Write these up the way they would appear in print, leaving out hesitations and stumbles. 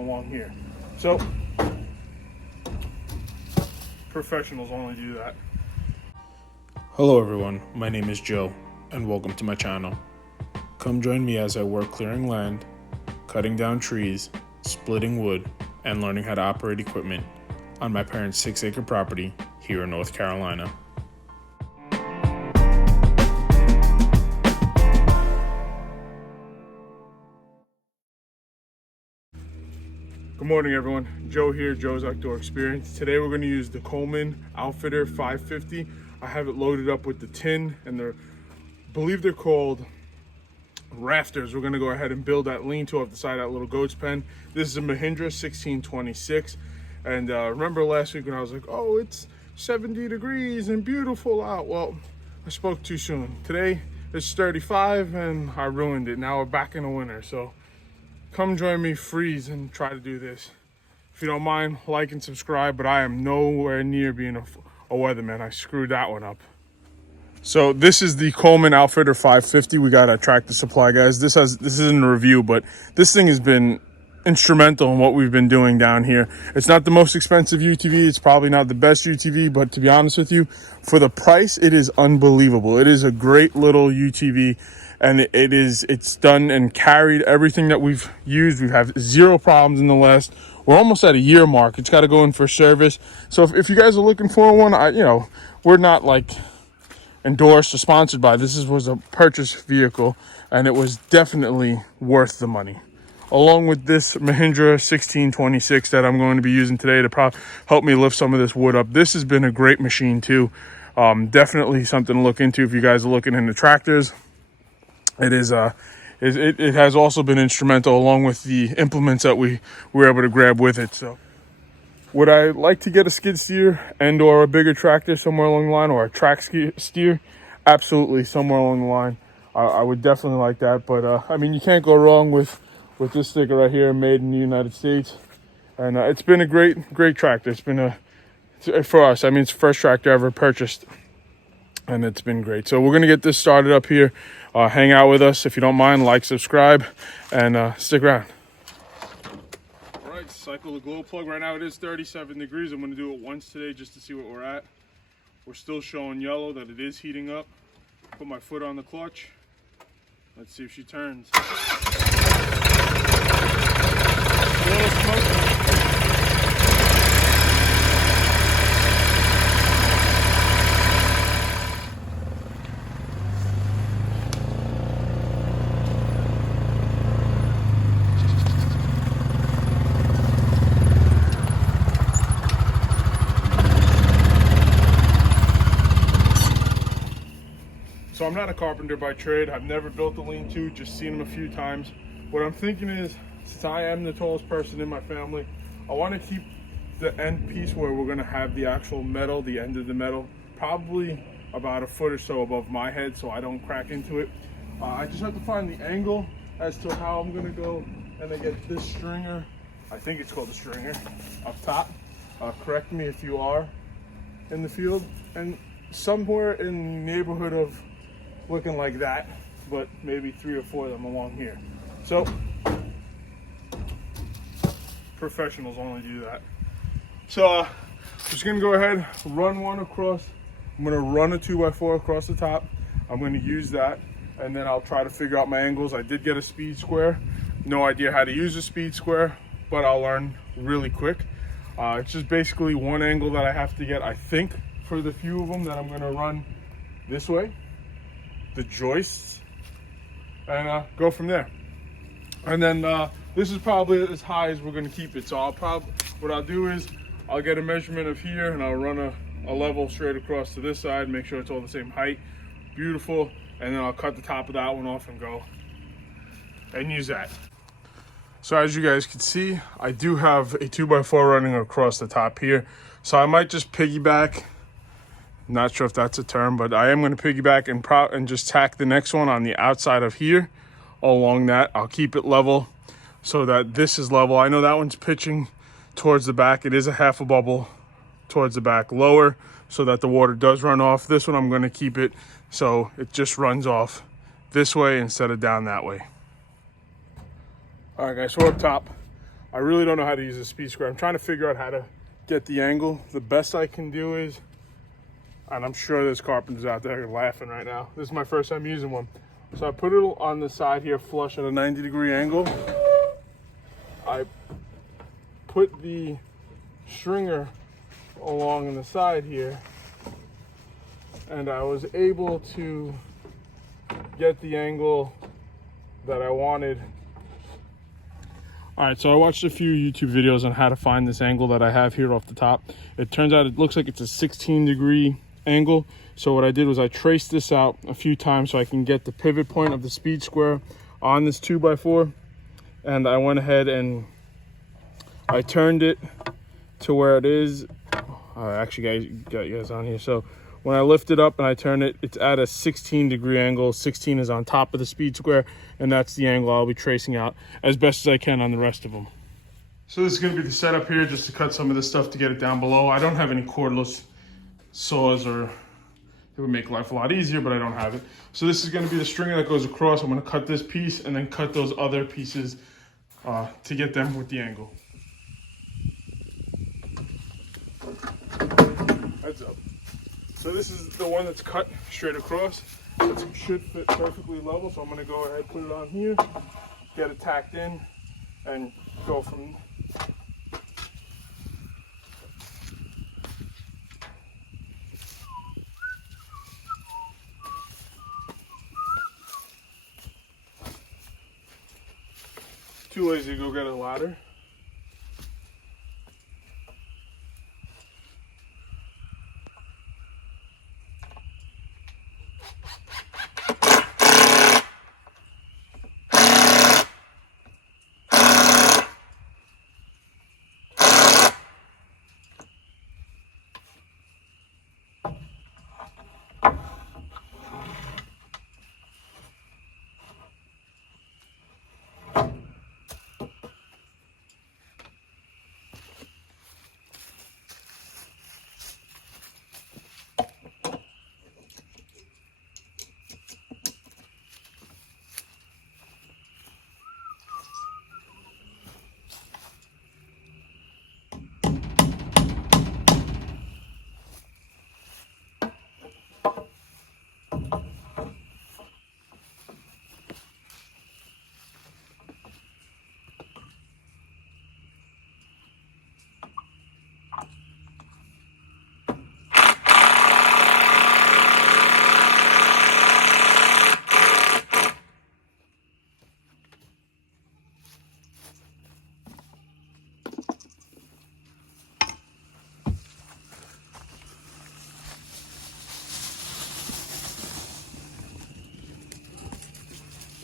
along here. So professionals only do that. Hello everyone, my name is Joe and welcome to my channel. Come join me as I work clearing land, cutting down trees, splitting wood, and learning how to operate equipment on my parents' 6-acre property here in North Carolina. Good morning everyone, Joe here, Joe's Outdoor Experience. Today we're going to use the Coleman Outfitter 550. I have it loaded up with the tin and I believe they're called rafters. We're going to go ahead and build that lean-to off the side of that little goat's pen. This is a Mahindra 1626. And remember last week when I was like, oh, it's 70 degrees and beautiful out. Well, I spoke too soon. Today it's 35 and I ruined it. Now we're back in the winter. So come join me, freeze, and try to do this. If you don't mind, like and subscribe, but I am nowhere near being a weatherman. I screwed that one up. So this is the Coleman Outfitter 550. We got a Tractor Supply, guys. This isn't a review, but this thing has been instrumental in what we've been doing down here. It's not the most expensive UTV. It's probably not the best UTV, but to be honest with you, for the price, it is unbelievable. It is a great little UTV. And it's done and carried everything that we've used. We've had zero problems in the last, we're almost at a year mark. It's got to go in for service. So if you guys are looking for one, we're not like endorsed or sponsored by. This was a purchase vehicle and it was definitely worth the money. Along with this Mahindra 1626 that I'm going to be using today to help me lift some of this wood up. This has been a great machine too. Definitely something to look into if you guys are looking into tractors. It has also been instrumental along with the implements that we were able to grab with it. So would I like to get a skid steer and or a bigger tractor somewhere along the line, or a track steer? Absolutely, somewhere along the line. I would definitely like that. But I mean, you can't go wrong with this sticker right here, made in the United States. And it's been a great tractor. It's been for us, I mean, it's the first tractor I ever purchased. And it's been great. So we're going to get this started up here. Hang out with us. If you don't mind, like, subscribe, and stick around. All right, cycle the glow plug. Right now it is 37 degrees. I'm going to do it once today just to see what we're at. We're still showing yellow that it is heating up. Put my foot on the clutch. Let's see if she turns. Still smoking. So I'm not a carpenter by trade. I've never built a lean-to, just seen them a few times. What I'm thinking is, since I am the tallest person in my family, I want to keep the end piece where we're going to have the actual metal, the end of the metal, probably about a foot or so above my head so I don't crack into it. I just have to find the angle as to how I'm going to go, and I get this stringer, I think it's called a stringer, up top. Correct me if you are in the field. And somewhere in the neighborhood of looking like that, but maybe 3 or 4 of them along here. So professionals only do that. So just gonna go ahead, run one across. I'm gonna run a 2x4 across the top. I'm gonna use that, and then I'll try to figure out my angles. I did get a speed square. No idea how to use a speed square, but I'll learn really quick. It's just basically one angle that I have to get, I think, for the few of them that I'm gonna run this way, the joists, and go from there. And then this is probably as high as we're going to keep it. So what I'll do is I'll get a measurement of here and I'll run a level straight across to this side, make sure it's all the same height. Beautiful. And then I'll cut the top of that one off and go and use that. So as you guys can see, I do have a 2x4 running across the top here. So I might just piggyback. Not sure if that's a term, but I am going to piggyback and just tack the next one on the outside of here along that. I'll keep it level so that this is level. I know that one's pitching towards the back. It is a half a bubble towards the back lower so that the water does run off. This one I'm going to keep it so it just runs off this way instead of down that way. All right, guys, so we're up top. I really don't know how to use a speed square. I'm trying to figure out how to get the angle. The best I can do is, and I'm sure there's carpenters out there laughing right now. This is my first time using one. So I put it on the side here flush at a 90-degree angle. I put the stringer along on the side here, and I was able to get the angle that I wanted. All right, so I watched a few YouTube videos on how to find this angle that I have here off the top. It turns out it looks like it's a 16-degree angle. So what I did was I traced this out a few times so I can get the pivot point of the speed square on this 2x4. And I went ahead and I turned it to where it is. I actually got you guys on here. So when I lift it up and I turn it, it's at a 16-degree angle. 16 is on top of the speed square, and that's the angle I'll be tracing out as best as I can on the rest of them. So this is going to be the setup here, just to cut some of this stuff to get it down below. I don't have any cordless saws, or it would make life a lot easier, but I don't have it. So this is going to be the stringer that goes across. I'm going to cut this piece and then cut those other pieces to get them with the angle. Heads up. So this is the one that's cut straight across. It should fit perfectly level, so I'm going to go ahead, put it on here, get it tacked in, and go from. Too lazy to go get a ladder.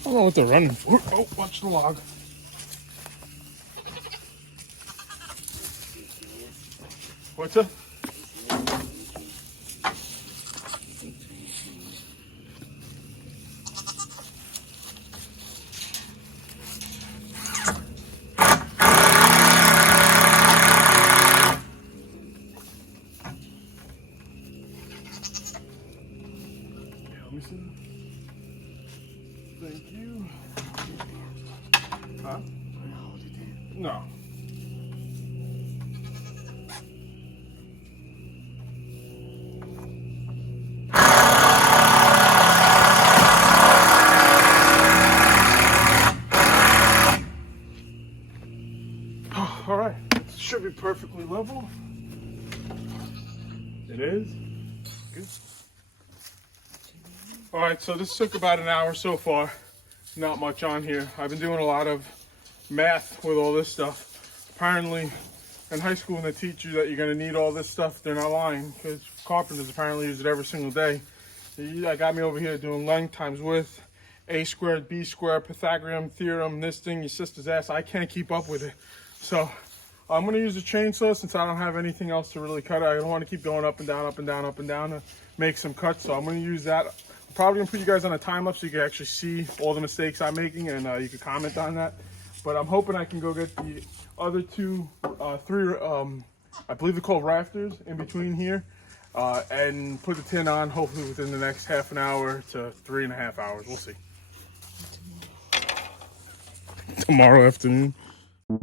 I don't know what they're running for. Oh, watch the log. What's up? Yeah, let me see. Thank you. Huh? No. All right, should be perfectly level. It is. Good. All right, so this took about an hour so far. Not much on here. I've been doing a lot of math with all this stuff. Apparently, in high school, when they teach you that you're going to need all this stuff, they're not lying, because carpenters apparently use it every single day. That got me over here doing length times width, a squared, b squared, Pythagorean theorem, this thing, your sister's ass. I can't keep up with it. So I'm going to use a chainsaw since I don't have anything else to really cut. I don't want to keep going up and down, up and down, up and down to make some cuts. So I'm going to use that. I'm probably going to put you guys on a time lapse so you can actually see all the mistakes I'm making, and you can comment on that. But I'm hoping I can go get the other three, I believe they're called rafters in between here, and put the tin on hopefully within the next half an hour to 3.5 hours. We'll see. Tomorrow afternoon. All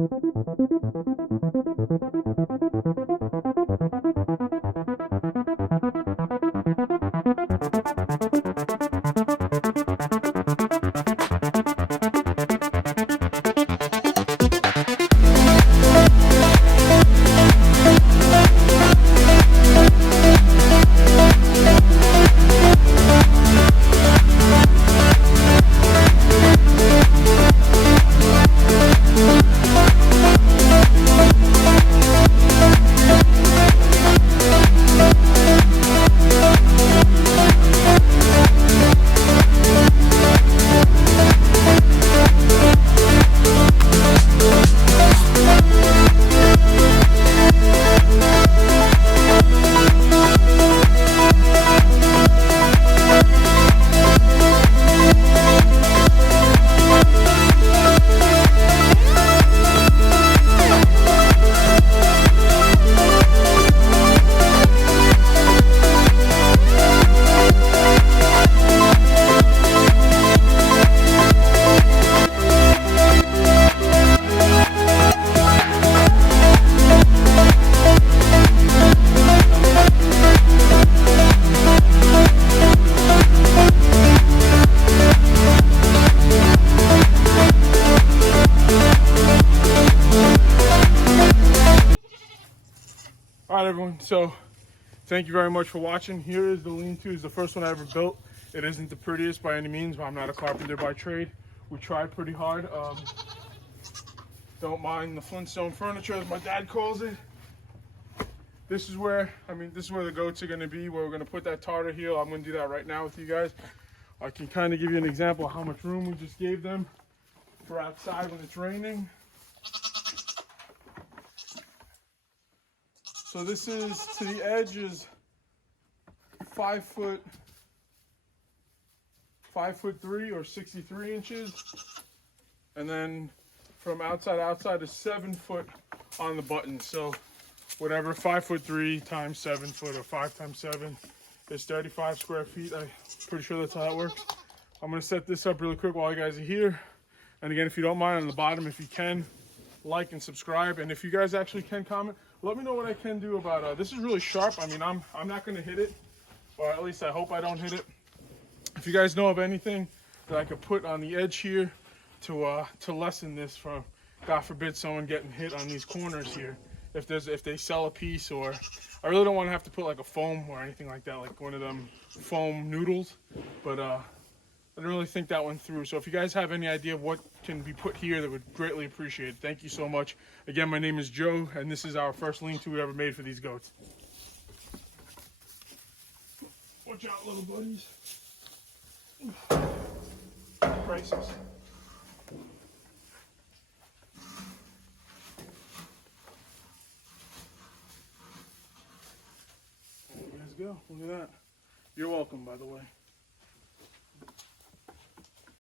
right, everyone, so thank you very much for watching. Here is the lean-to. It's the first one I ever built. It isn't the prettiest by any means, but I'm not a carpenter by trade. We tried pretty hard. Don't mind the Flintstone furniture, as my dad calls it. This is where, this is where the goats are gonna be, where we're gonna put that tartar heel. I'm gonna do that right now with you guys. I can kind of give you an example of how much room we just gave them for outside when it's raining. So this is, to the edge is 5'3" or 63 inches. And then from outside is 7 foot on the button. So whatever, 5'3" times 7 foot, or 5 times 7 is 35 square feet. I'm pretty sure that's how that works. I'm gonna set this up really quick while you guys are here. And again, if you don't mind, on the bottom, if you can, like and subscribe. And if you guys actually can comment, let me know what I can do about this is really sharp. I'm not gonna hit it, or at least I hope I don't hit it. If you guys know of anything that I could put on the edge here to lessen this from, God forbid, someone getting hit on these corners here. If they sell a piece, or I really don't want to have to put like a foam or anything like that, like one of them foam noodles, but I didn't really think that one through. So if you guys have any idea of what can be put here, that would greatly appreciate it. Thank you so much. Again, my name is Joe, and this is our first lean-to we ever made for these goats. Watch out, little buddies. Crisis. There you guys go. Look at that. You're welcome, by the way.